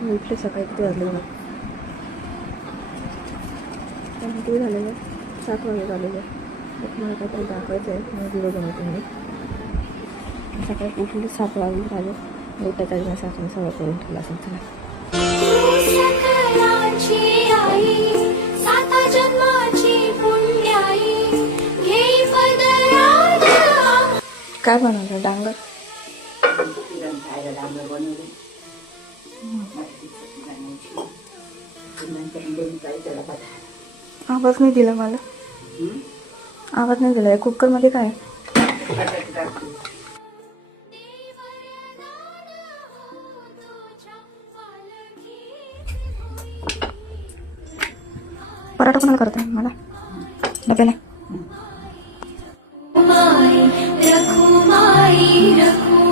उठले सकाळी किती वाजले मला किती झालेलं आहे 7 वाजले झालेलं आहे. मला काहीतरी दाखवायचं आहे मग व्हिडिओ बनवते मी. सकाळी उठले 7 वाजले झाले उठायच्या आधी सासूने सगळं करून ठेवलं असेल. चला काय बनवलं डांगर आवाज नाही दिला मला आवाज नाही दिला कुकरमध्ये काय पराठा कोणाला करताय मला डब्याला रखो माई रखो